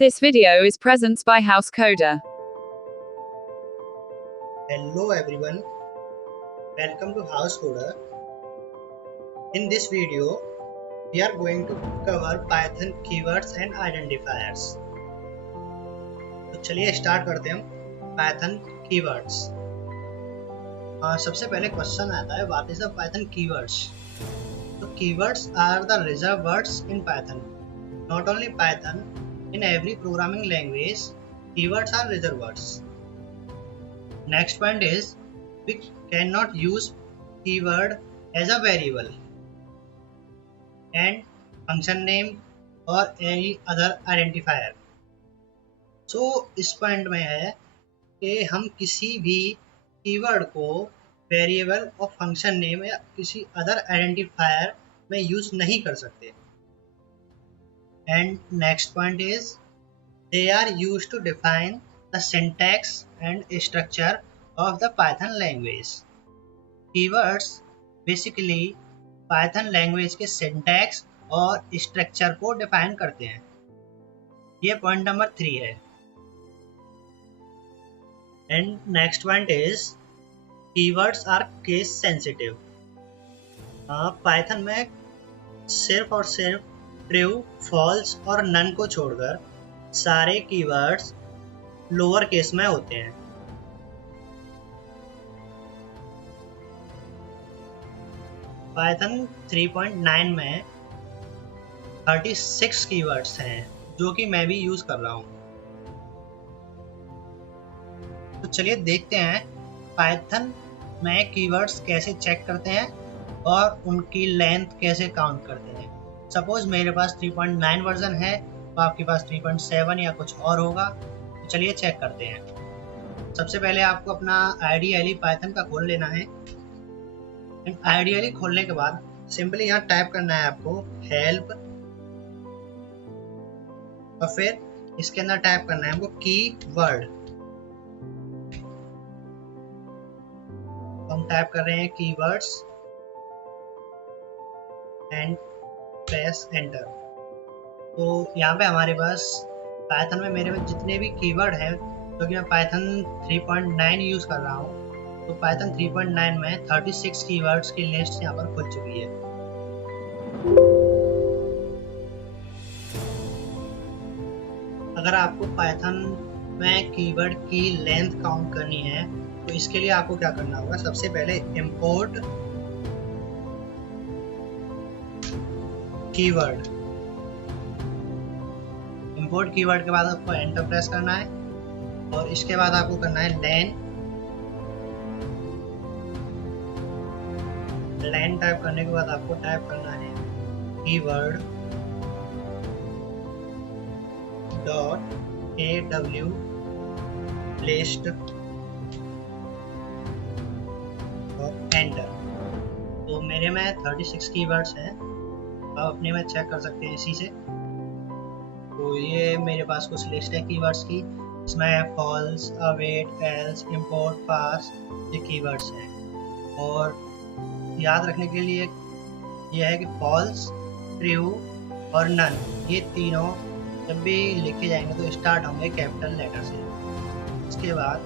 This video is presents by House Coder. Hello everyone, welcome to House Coder. In this video, we are going to cover Python keywords and identifiers. तो चलिए start करते हैं हम Python keywords. सबसे पहले question आता है what is the Python keywords? तो keywords are the reserved words in Python. Not only Python, in every programming language, keywords are reserved words. Next point is we cannot use keyword as a variable and function name or any other identifier. So इस point में है कि हम किसी भी keyword को variable और function name या किसी अदर आइडेंटिफायर में यूज नहीं कर सकते. And next point is they are used to define the syntax and structure of the Python language. Keywords basically Python language के syntax और structure को define करते हैं. ये point number 3 है. And next point is keywords are case sensitive. Python में सिर्फ और सिर्फ true, false और none को छोड़कर सारे keywords लोअर केस में होते हैं. पाइथन 3.9 में 36 कीवर्ड्स हैं जो कि मैं भी यूज कर रहा हूं. तो चलिए देखते हैं पाइथन में कीवर्ड्स कैसे चेक करते हैं और उनकी लेंथ कैसे काउंट करते हैं. सपोज मेरे पास 3.9 वर्जन है तो आपके पास 3.7 या कुछ और होगा. तो चलिए चेक करते हैं. सबसे पहले आपको अपना आइडियली पाइथन का खोल लेना है. आइडियली खोलने के बाद सिंपली यहाँ टाइप करना है आपको हेल्प और फिर इसके अंदर टाइप करना है हमको कीवर्ड. हम टाइप कर रहे हैं कीवर्ड्स एंड प्रेस एंटर. तो यहाँ पे हमारे पास पाइथन में मेरे में जितने भी कीवर्ड हैं क्योंकि मैं पाइथन 3.9 यूज़ कर रहा हूँ तो पाइथन 3.9 में 36 कीवर्ड्स की लिस्ट यहाँ पर खुल चुकी है. अगर आपको पाइथन में कीवर्ड की लेंथ काउंट करनी है तो इसके लिए आपको क्या करना होगा. सबसे पहले इंपोर्ट कीवर्ड. इंपोर्ट कीवर्ड के बाद आपको एंटर प्रेस करना है और इसके बाद आपको करना है लेन टाइप करने के बाद आपको टाइप करना है कीवर्ड डॉट aw लिस्ट और एंटर. तो मेरे में 36 कीवर्ड्स हैं. आप अपने में चेक कर सकते हैं इसी से. तो ये मेरे पास कुछ लिस्ट है कीवर्ड्स की. इसमें फॉल्स, अवेट, एल्स, इंपोर्ट, पास ये कीवर्ड्स हैं. और याद रखने के लिए ये है कि फॉल्स, ट्रू और नन ये तीनों जब भी लिखे जाएंगे तो स्टार्ट होंगे कैपिटल लेटर से, इसके बाद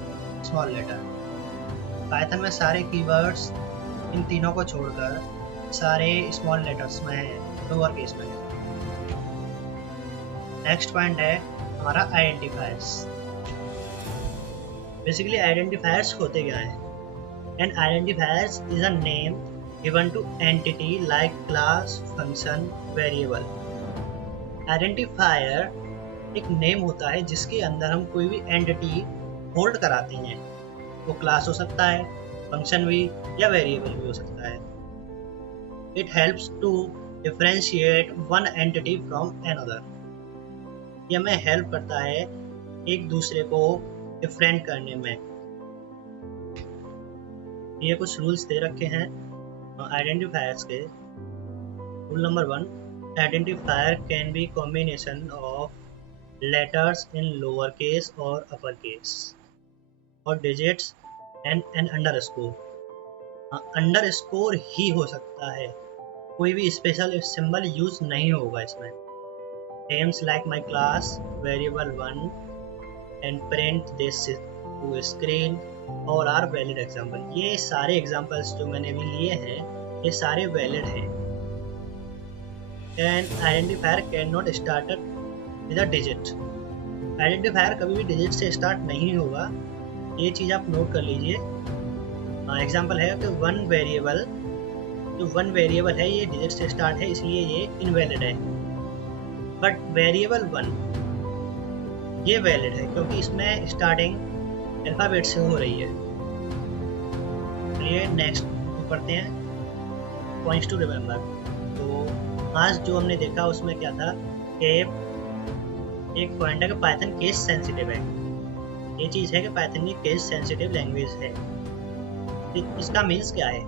स्मॉल लेटर. पाइथन में सारे कीवर्ड्स इन तीनों को छोड़कर सारे स्मॉल लेटर्स में हैं, लोअर केस में. नेक्स्ट पॉइंट है हमारा आइडेंटिफायर्स. बेसिकली आइडेंटिफायर्स होते क्या है. And identifiers is a name given to entity like class, function, variable. Identifier एक नेम होता है जिसके अंदर हम कोई भी एंटिटी होल्ड कराते हैं. वो क्लास हो सकता है, फंक्शन भी या वेरिएबल भी हो सकता है. It helps to differentiate one entity from another. ये हमें हेल्प करता है एक दूसरे को डिफरेंट करने में. ये कुछ रूल्स दे रखे हैं आइडेंटिफायर्स के. Rule number 1, identifier can be combination of letters in lower case और अपर केस और digits and an underscore. Underscore ही हो सकता है, कोई भी स्पेशल सिंबल यूज नहीं होगा इसमें. names like my class, variable 1 and print this to screen, all are valid example. ये सारे examples जो मैंने अभी लिए हैं ये सारे valid हैं. An identifier cannot start with a digit. Identifier कभी भी डिजिट से स्टार्ट नहीं होगा, ये चीज़ आप नोट कर लीजिए. एग्जांपल है कि वन वेरिएबल है ये डिजिट से स्टार्ट है इसलिए ये इनवैलिड है. बट वेरिएबल 1 ये वैलिड है क्योंकि इसमें स्टार्टिंग अल्फ़ाबेट से हो रही है. चलिए नेक्स्ट पढ़ते हैं पॉइंट्स टू रिमेंबर. तो आज जो हमने देखा उसमें क्या था कि एक पॉइंट है कि पाइथन केस सेंसिटिव है. ये चीज़ है कि पाइथन की केस सेंसिटिव लैंग्वेज है. इसका मीन्स क्या है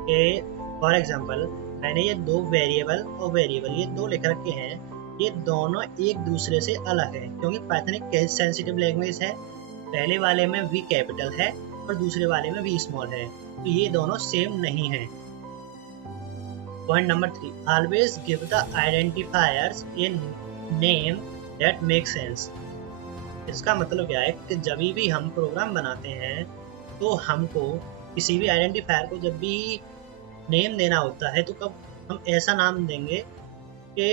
कि फॉर एग्जांपल मैंने ये दो वेरिएबल और वेरिएबल ये दो लिख रखे हैं, ये दोनों एक दूसरे से अलग है क्योंकि पाइथन एक केस सेंसिटिव लैंग्वेज है. पहले वाले में वी कैपिटल है और दूसरे वाले में वी स्मॉल है, तो ये दोनों सेम नहीं है. Point number 3, always give the identifiers a name that make sense. इसका मतलब क्या है कि जब भी हम प्रोग्राम बनाते हैं तो हमको किसी भी आइडेंटिफायर को जब भी नेम देना होता है तो कब हम ऐसा नाम देंगे कि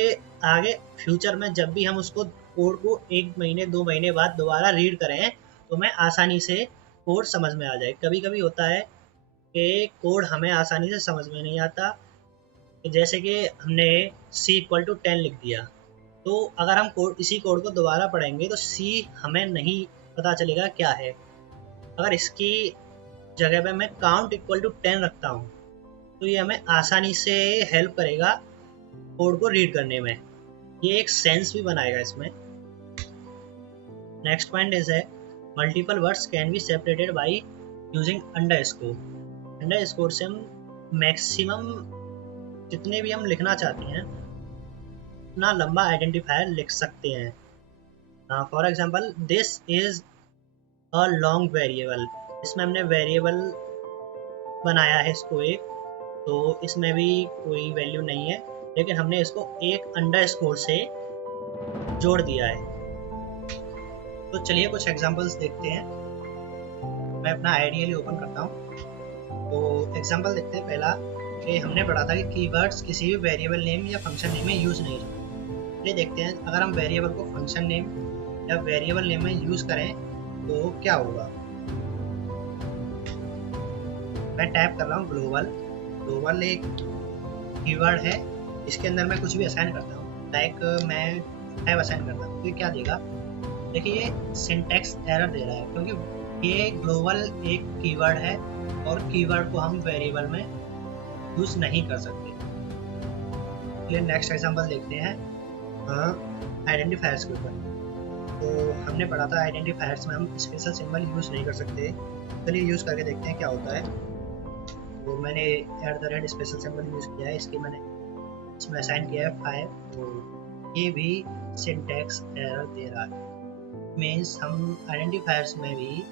आगे फ्यूचर में जब भी हम उसको कोड को 1 महीने 2 महीने बाद दोबारा रीड करें तो हमें आसानी से कोड समझ में आ जाए. कभी कभी होता है कि कोड हमें आसानी से समझ में नहीं आता, जैसे कि हमने C=10 लिख दिया, तो अगर हम इसी कोड को दोबारा पढ़ेंगे तो C हमें नहीं पता चलेगा क्या है. अगर इसकी जगह पे मैं count=10 रखता हूँ तो ये हमें आसानी से हेल्प करेगा कोड को रीड करने में. ये एक सेंस भी बनाएगा इसमें. नेक्स्ट पॉइंट इज है multiple words can be separated by using underscore. Underscore से हम मैक्सिमम जितने भी हम लिखना चाहते हैं उतना लंबा आइडेंटिफायर लिख सकते हैं. For example this is a long variable. इसमें हमने वेरिएबल बनाया है इसको एक, तो इसमें भी कोई वैल्यू नहीं है लेकिन हमने इसको एक अंडरस्कोर से जोड़ दिया है. तो चलिए कुछ एग्जांपल्स देखते हैं. मैं अपना आइडियली ओपन करता हूँ. तो एग्जांपल देखते हैं. पहला कि हमने पढ़ा था कि कीवर्ड्स किसी भी वेरिएबल नेम या फंक्शन नेम में यूज़ नहीं होते. ये देखते हैं अगर हम वेरिएबल को फंक्शन नेम या वेरिएबल नेम में यूज़ करें तो क्या होगा. मैं टाइप कर रहा हूँ ग्लोबल एक कीवर्ड है, इसके अंदर मैं कुछ भी असाइन करता हूँ. लाइक मैं 5 असाइन करता हूँ तो क्या देगा. देखिए ये सिंटैक्स एरर दे रहा है क्योंकि ये ग्लोबल एक कीवर्ड है और कीवर्ड को हम वेरिएबल में यूज़ नहीं कर सकते. चलिए नेक्स्ट एग्जांपल देखते हैं आइडेंटिफायर्स के ऊपर. तो हमने पढ़ा था आइडेंटिफायर्स में हम स्पेशल सिंबल यूज़ नहीं कर सकते. चलिए यूज़ करके देखते हैं क्या होता है. तो मैंने @ स्पेशल सिंबल यूज़ किया है, इसकी मैंने इसमें असाइन किया है 5. तो ये भी सिंटैक्स एरर दे रहा है. मीन्स हम आइडेंटिफायर्स में भी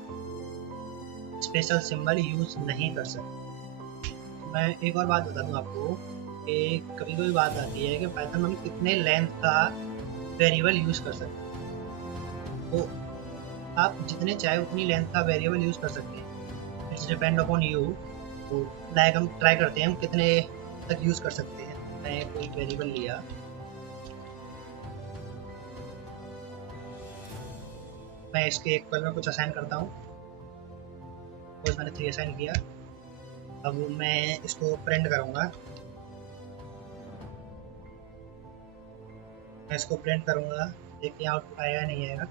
स्पेशल सिंबल यूज़ नहीं कर सकते. मैं एक और बात बता दूँ आपको कि कभी कभी बात आती है कि पाइथन में हम कितने लेंथ का वेरिएबल यूज़ कर सकते हैं. तो आप जितने चाहे उतनी लेंथ का वेरिएबल यूज़ कर सकते हैं. It's depend upon you. तो लाइक हम ट्राई करते हैं हम कितने तक यूज़ कर सकते हैं. मैं कोई वेरिएबल लिया, मैं इसके इक्वल में कुछ असाइन करता हूँ. सपोज मैंने 3 असाइन किया. अब मैं इसको प्रिंट करूँगा. मैं इसको प्रिंट करूँगा, देखिए आउटपुट आएगा नहीं आएगा.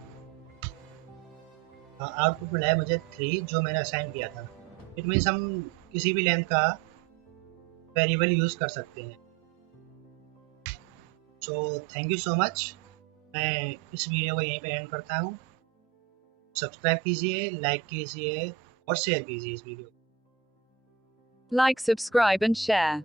आउटपुट मिला है मुझे 3 जो मैंने असाइन किया था. इट मीन्स हम किसी भी लेंथ का वेरिएबल यूज़ कर सकते हैं. So thank you so much. मैं इस वीडियो को यहीं पे एंड करता हूँ. सब्सक्राइब कीजिए, लाइक कीजिए और शेयर कीजिए इस वीडियो को. Like, subscribe, and share.